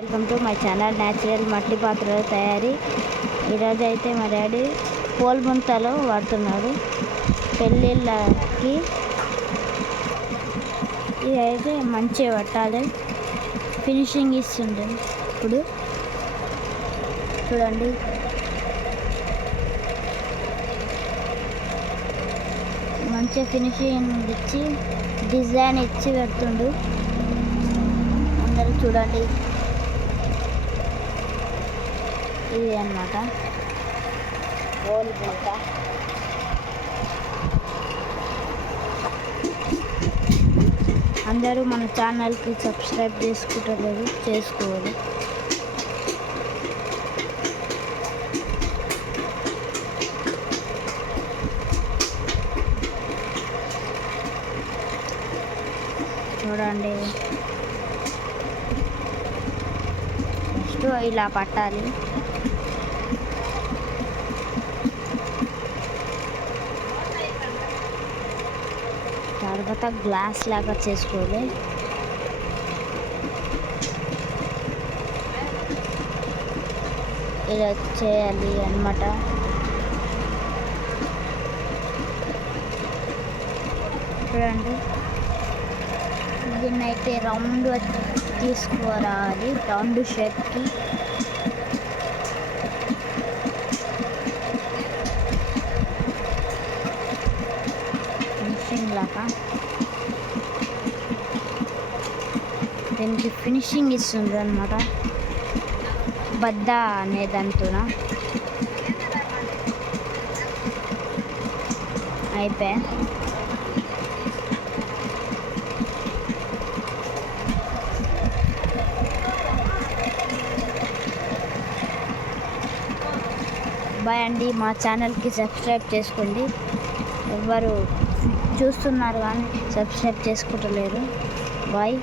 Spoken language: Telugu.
Welcome to my channel natural మట్టి పాత్రల తయారీ. ఈరోజు అయితే మా డాడీ పోల్ ముంతలో వాడుతున్నాడు. పెళ్ళిళ్ళకి ఇది అయితే మంచిగా పట్టాలి ఫినిషింగ్ ఇస్తుండే ఇప్పుడు. చూడండి. మంచిగా ఫినిషింగ్ ఇచ్చి డిజైన్ ఇచ్చి పెడుతుండు. అందరూ చూడండి. ఇది అన్నమాట. గోల్ అందరూ మన ఛానల్కి సబ్స్క్రైబ్ చేసుకుంటలేదు చేసుకోవాలి. చూడండి. నెక్స్ట్ ఇలా పట్టాలి. తర్వాత గ్లాస్ లాగా చేసుకోవాలి. ఇలా చేయాలి అన్నమాట. చూడండి. దీన్నైతే రౌండ్ తీసుకురావాలి రౌండ్ షేప్కి. ఫినిషింగ్ దీనికి ఫినిషింగ్ ఇస్తుంది అనమాట బద్ద అనే దాంతోన అయిపోయా? బాయ్ అండి మా ఛానల్కి సబ్స్క్రైబ్ చేసుకోండి. ఎవరు చూస్తున్నారు కానీ సబ్స్క్రైబ్ చేసుకుంటలేరు. బాయ్